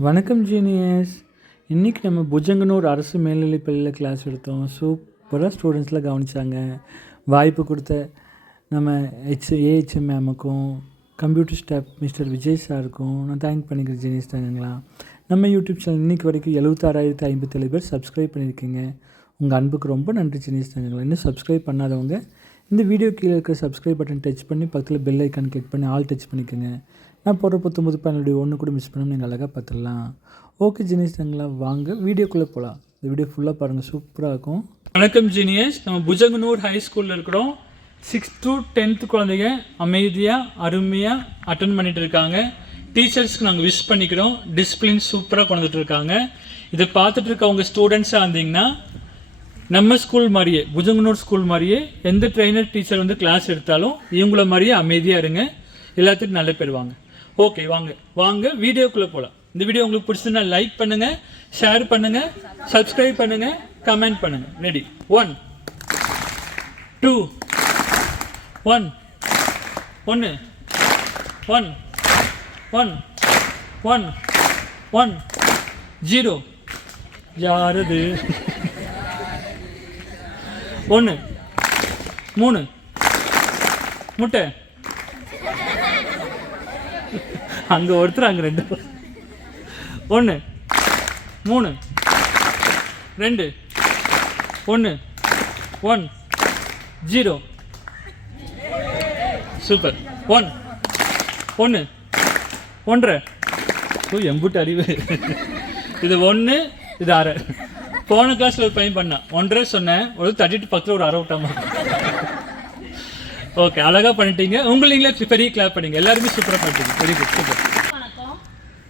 வணக்கம் ஜீனியஸ் இன்றைக்கி நம்ம புஜங்கனூர் அரசு மேல்நிலைப் பள்ளியில் கிளாஸ் எடுத்தோம். சூப்பராக ஸ்டூடெண்ட்ஸ்லாம் கவனிச்சாங்க. வாய்ப்பு கொடுத்த நம்ம ஹெச் ஏஹெச்எம் மேமுக்கும் கம்ப்யூட்டர் ஸ்டாஃப் மிஸ்டர் விஜய் சாருக்கும் நான் தேங்க் பண்ணிக்கிறேன் ஜீனியஸ் தானுங்களா நம்ம யூடியூப் சேனல் இன்றைக்கி வரைக்கும் எழுபத்தாறாயிரத்தி ஐம்பத்தேழு பேர் சப்ஸ்கிரைப் பண்ணியிருக்கீங்க. உங்கள் அன்புக்கு ரொம்ப நன்றி ஜீனியஸ் தானுங்களா இன்னும் சப்ஸ்கிரைப் பண்ணாதவங்க இந்த வீடியோ கீழே இருக்கிற சப்ஸ்கிரைப் பட்டன் டச் பண்ணி பக்கத்தில் பெல் ஐக்கான் கிளிக் பண்ணி ஆல் டச் பண்ணிக்கோங்க. நான் போடுற புத்தம்புது பேனலுடைய ஒன்று கூட மிஸ் பண்ணாமல் நீங்கள் அழகாக பார்த்துடலாம். ஓகே ஜீனியஸ் வாங்க. வீடியோக்குள்ளே போகலாம் இந்த வீடியோ ஃபுல்லாக பாருங்கள் சூப்பராக இருக்கும். வணக்கம் ஜீனியஸ் நம்ம புஜங்கனூர் ஹை ஸ்கூலில் இருக்கிறோம். சிக்ஸ் டு டென்த்து குழந்தைங்க அமைதியாக அருமையாக அட்டன் பண்ணிட்டு இருக்காங்க. டீச்சர்ஸ்க்கு நாங்கள் விஷ் பண்ணிக்கிறோம். டிசிப்ளின் சூப்பராக கொண்டுட்டு இருக்காங்க. இதை பார்த்துட்டு இருக்க உங்கள் ஸ்டூடெண்ட்ஸாக இருந்தீங்கன்னா நம்ம ஸ்கூல் மாதிரியே புஜங்கனூர் ஸ்கூல் மாதிரியே எந்த ட்ரைனர் டீச்சர் வந்து கிளாஸ் எடுத்தாலும் இவங்கள மாதிரியே அமைதியாக இருங்க. எல்லாத்துக்கும் நல்ல பேர் வாங்க. ஓகே வாங்க. வாங்க வீடியோக்குள்ளே போகலாம் இந்த வீடியோ உங்களுக்கு பிடிச்சதுன்னா லைக் பண்ணுங்கள் ஷேர் பண்ணுங்கள் சப்ஸ்கிரைப் பண்ணுங்கள் கமெண்ட் பண்ணுங்கள் ரெடி ஒன் டூ ஒன் ஒன்று one one one one zero யாரது? ஒன்று மூணு. முட்டை. அங்கே ஒருத்தர் அங்கே ரெண்டு. ஒன்று மூணு ரெண்டு ஒன்று ஒன் ஜீரோ. சூப்பர். ஒன் ஒன்று ஒன்றரை. ஓ எம்புட்டு அறிவு இது ஒன்று இது அரை. போன கிளாஸில் ஒரு பையன் பண்ணான். ஒன்றரை சொன்னேன். ஒரு தட்டிட்டு பக்கத்தில் ஒரு அரை விட்டாமா ஓகே அழகாக பண்ணிட்டீங்க. உங்களை நீங்களே பெரிய கிளாப் பண்ணீங்க. எல்லாருமே சூப்பராக பண்ணிட்டீங்க. வெரி குட் சூப்பர் வணக்கம்.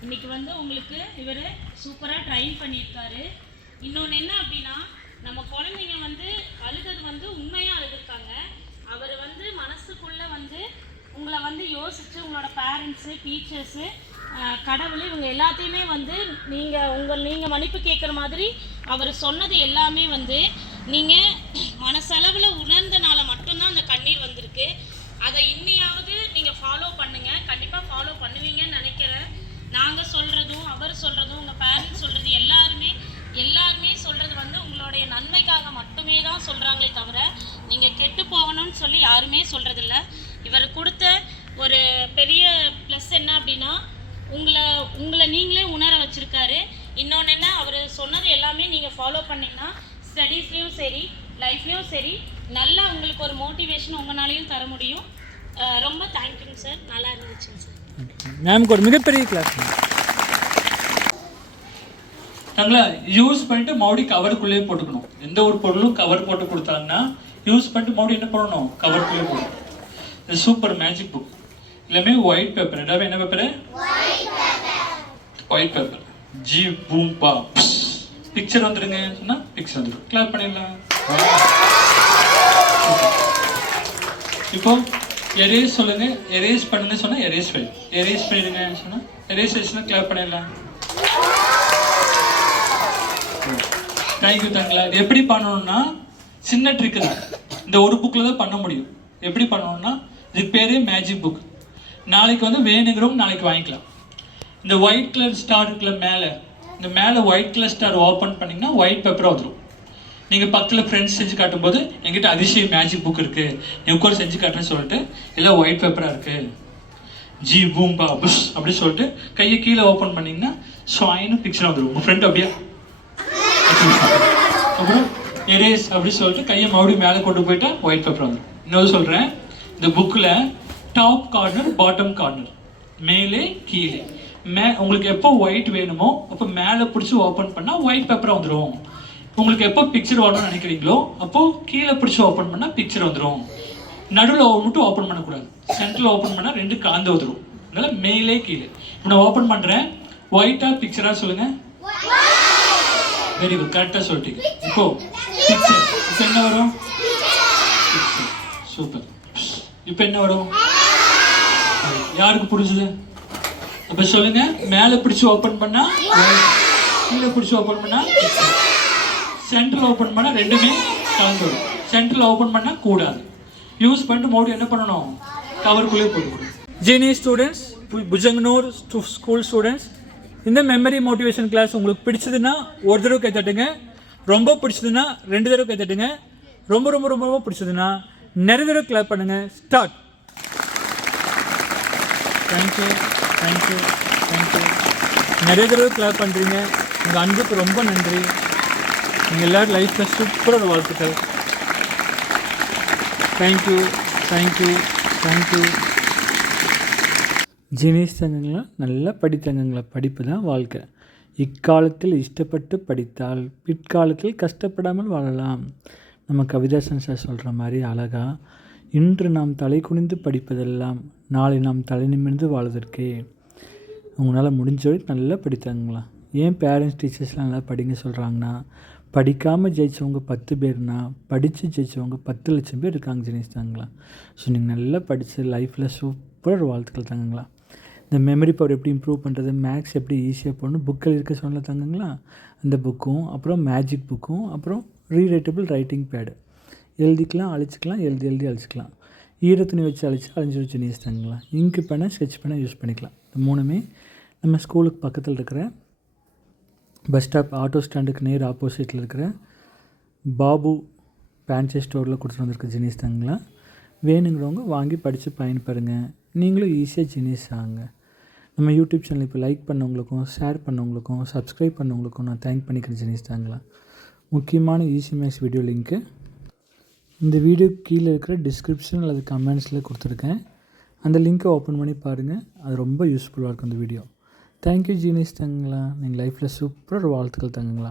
இன்னைக்கு வந்து உங்களுக்கு இவர் சூப்பராக ட்ரைன் பண்ணியிருக்காரு. இன்னொன்று என்ன அப்படின்னா நம்ம குழந்தைங்க வந்து அழுதது வந்து உண்மையாக அழுதுருக்காங்க. அவர் வந்து மனசுக்குள்ளே வந்து உங்களை வந்து யோசித்து உங்களோட பேரண்ட்ஸு டீச்சர்ஸு கடவுள் இவங்க எல்லாத்தையுமே வந்து நீங்கள் உங்கள் நீங்கள் மன்னிப்பு கேட்குற மாதிரி அவர் சொன்னது எல்லாமே வந்து நீங்கள் மனசளவில் உணர்ந்த தண்ணீர் வந்திருக்கு. அதை இன்னையாவது நீங்கள் ஃபாலோ பண்ணுங்கள் கண்டிப்பாக ஃபாலோ பண்ணுவீங்கன்னு நினைக்கிறேன். நாங்கள் சொல்கிறதும் அவர் சொல்கிறதும் உங்கள் பேரண்ட்ஸ் சொல்கிறது எல்லாருமே எல்லாருமே சொல்கிறது வந்து உங்களுடைய நன்மைக்காக மட்டுமே தான் சொல்கிறாங்களே தவிர நீங்கள் கெட்டு போகணும்னு சொல்லி யாருமே சொல்கிறதில்ல இவர் கொடுத்த ஒரு பெரிய ப்ளஸ் என்ன அப்படின்னா உங்களை உங்களை நீங்களே உணர வச்சுருக்காரு. இன்னொன்று என்ன அவர் சொன்னது எல்லாமே நீங்கள் ஃபாலோ பண்ணிங்கன்னா ஸ்டடீஸ்லேயும் சரி லைஃப்லேயும் சரி நல்லா உங்களுக்கு ஒரு மோட்டிவேஷன் உங்களாலையும் தர முடியும். ரொம்ப தேங்க்யூங்க சார் நல்லா இருந்துச்சுங்க சார் மேம்க்கு ஒரு மிகப்பெரிய கிளாஸ் நாங்களா யூஸ் பண்ணிட்டு மறுபடியும் கவருக்குள்ளேயே போட்டுக்கணும். எந்த ஒரு பொருளும் கவர் போட்டு கொடுத்தாங்கன்னா யூஸ் பண்ணிட்டு மறுபடியும் என்ன பண்ணணும்? கவருக்குள்ளேயே போடணும். இது சூப்பர் மேஜிக் புக் எல்லாமே ஒயிட் பேப்பர் எல்லாமே என்ன பேப்பரு ஒயிட் பேப்பர் ஜி பூம் பா பிக்சர் வந்துடுங்க. சொன்னா பிக்சர் வந்துடும். கிளாப் பண்ணிடலாம். இப்போ எரேஸ் சொல்லுங்க. எரேஸ் பண்ணுங்க சொன்னா எரேஸ் ஃபைல் எரேஸ் ஃபைலுங்க சொன்னா? எரேஸ் ஆயிடுச்சுன்னா கிளாப் பண்ணிடலாம். தேங்க்யூ தங்களா இது எப்படி பண்ணணும்னா சின்ன ட்ரிக்கு தான். இந்த ஒரு புக்கில் தான் பண்ண முடியும். எப்படி பண்ணணும்னா ரிப்பேரே மேஜிக் புக் நாளைக்கு வந்து வேணுங்கிறவங்க நாளைக்கு வாங்கிக்கலாம். இந்த ஒயிட் கலர் ஸ்டார் இருக்குல்ல மேலே இந்த மேலே ஒயிட் கலர் ஸ்டார் ஓப்பன் பண்ணிங்கன்னா ஒயிட் பேப்பர் வந்துடும் நீங்கள் பக்கத்தில் ஃப்ரெண்ட்ஸ் செஞ்சு காட்டும்போது எங்கிட்ட அதிசய மேஜிக் புக் இருக்குது நீ உட்கார் செஞ்சு காட்டுறேன்னு சொல்லிட்டு எல்லாம் ஒயிட் பேப்பராக இருக்குது ஜி பூம்பா புஷ் அப்படின்னு சொல்லிட்டு கையை கீழே ஓப்பன் பண்ணிங்கன்னா ஸ்வாயின்னு பிக்சர் வந்துடும் உங்கள் ஃப்ரெண்ட் அப்படியே? அப்புறம் எரேஸ் அப்படின்னு சொல்லிட்டு கையை மறுபடியும் மேலே கொண்டு போயிட்டா ஒயிட் பேப்பர் வந்துடும் இன்னொரு சொல்கிறேன் இந்த புக்கில் டாப் கார்னர் பாட்டம் கார்னர் மேலே கீழே. மே உங்களுக்கு எப்போ ஒயிட் வேணுமோ அப்போ மேலே பிடிச்சி ஓப்பன் பண்ணால் ஒயிட் பேப்பராக வந்துடும் உங்களுக்கு எப்போ பிக்சர் வரணும்னு நினைக்கிறீங்களோ அப்போது கீழே பிடிச்சி ஓப்பன் பண்ணால் பிக்சர் வந்துடும் நடுவில் மட்டும் ஓப்பன் பண்ணக்கூடாது. சென்டரில் ஓப்பன் பண்ணால் ரெண்டு காந்து வந்துடும் அதனால் மேலே கீழே. இப்போ நான் ஓப்பன் பண்ணுறேன் ஒயிட்டாக பிக்சராக சொல்லுங்கள் வெரி குட் கரெக்டாக சொல்லிட்டீங்க. இப்போ பிக்சர் இப்போ என்ன வரும்? சூப்பர் இப்போ என்ன வரும்? யாருக்கு பிடிச்சது அப்போ சொல்லுங்க. மேலே பிடிச்சி ஓப்பன் பண்ணால் கீழே பிடிச்சி ஓப்பன் பண்ணால் சென்ட்ரல் ஓப்பன் பண்ணால் ரெண்டுமே கலந்து வரும் ஓப்பன் பண்ணால் கூடாது. யூஸ் பண்ணிட்டு மோடி என்ன பண்ணணும்? கவருக்குள்ளே போயிடணும் genius students Bujanganur school students இந்த மெமரி மோட்டிவேஷன் கிளாஸ் உங்களுக்கு பிடிச்சதுன்னா ஒரு தடவை கை தட்டுங்க. ரொம்ப பிடிச்சதுன்னா ரெண்டு தடவை கை தட்டுங்க. ரொம்ப ரொம்ப ரொம்ப ரொம்ப பிடிச்சதுன்னா நிறைய தடவை கிளாப் பண்ணுங்கள் ஸ்டார்ட் தேங்க்யூ தேங்க்யூ தேங்க்யூ நிறைய தடவை கிளாப் பண்ணுறீங்க உங்கள் அன்புக்கு ரொம்ப நன்றி. நீங்கள் எல்லோரும் லைஃப்பில் சூப்பரான வாழ்த்துக்கள். Thank you thank you thank you Jinesh தங்கங்களா நல்லா படித்தங்கங்களா படிப்பு தான் வாழ்க்கை. இக்காலத்தில் இஷ்டப்பட்டு படித்தால் பிற்காலத்தில் கஷ்டப்படாமல் வாழலாம். நம்ம கவிதாசன் சார் சொல்கிற மாதிரி அழகா இன்று நாம் தலை குனிந்து படிப்பதெல்லாம் நாளை நாம் தலை நிமிர்ந்து வாழ்வதற்கே. உங்களால் முடிஞ்ச வரைக்கும் நல்லா படித்தாங்களா ஏன் பேரண்ட்ஸ் டீச்சர்ஸ்லாம் நல்லா படிங்க சொல்கிறாங்கன்னா படிக்காமல் ஜெயித்தவங்க பத்து பேர்னா படித்து ஜெயித்தவங்க பத்து லட்சம் பேர் இருக்காங்க ஜெனிஸ் தாங்களா? ஸோ நீங்கள் நல்லா படித்து லைஃப்பில் சூப்பராக வாழ்த்துக்கள் தாங்கங்களா? இந்த மெமரி பவர் எப்படி இம்ப்ரூவ் பண்ணுறது மேக்ஸ் எப்படி ஈஸியாக போடணும் புக்கில் இருக்க சொன்ன தாங்கங்களா? அந்த புக்கும் அப்புறம் மேஜிக் புக்கும் அப்புறம் ரீரைட்டபிள் ரைட்டிங் பேடு எழுதிக்கலாம் அழிச்சிக்கலாம் எழுதி எழுதி அழிச்சிக்கலாம். ஈரத்துணி வச்சு அழிச்சு அழிஞ்சு வச்சு நீஸ் தாங்களா இங்கு பேனை ஸ்கெட்ச் பேனை யூஸ் பண்ணிக்கலாம். இந்த மூணுமே நம்ம ஸ்கூலுக்கு பக்கத்தில் இருக்கிற பஸ் ஸ்டாப் ஆட்டோ ஸ்டாண்டுக்கு நேர் ஆப்போசிட்டில் இருக்கிற பாபு பேன்சி ஸ்டோரில் கொடுத்துட்டு வந்திருக்க ஜினிஸ் தாங்களா வேணுங்கிறவங்க வாங்கி படித்து பயன்படுங்க. நீங்களும் ஈஸியாக ஜினிஸ் ஆகுங்க. நம்ம யூடியூப் சேனல் இப்போ லைக் பண்ணவங்களுக்கும் ஷேர் பண்ணவங்களுக்கும் சப்ஸ்கிரைப் பண்ணவங்களுக்கும் நான் தேங்க் பண்ணிக்கிறேன் ஜினிஸ் தாங்களா முக்கியமான ஈஸி மேக்ஸ் வீடியோ லிங்க்கு இந்த வீடியோ கீழே இருக்கிற டிஸ்கிரிப்ஷன் அல்லது கமெண்ட்ஸில் கொடுத்துருக்கேன். அந்த லிங்க்கை ஓப்பன் பண்ணி பாருங்கள் அது ரொம்ப யூஸ்ஃபுல்லாக இருக்கும் அந்த வீடியோ தேங்க்யூ ஜீனிஸ் தங்கங்களா. நீங்கள் லைஃப்பில் சூப்பராக வாழ்த்துக்கள் தங்கங்களா.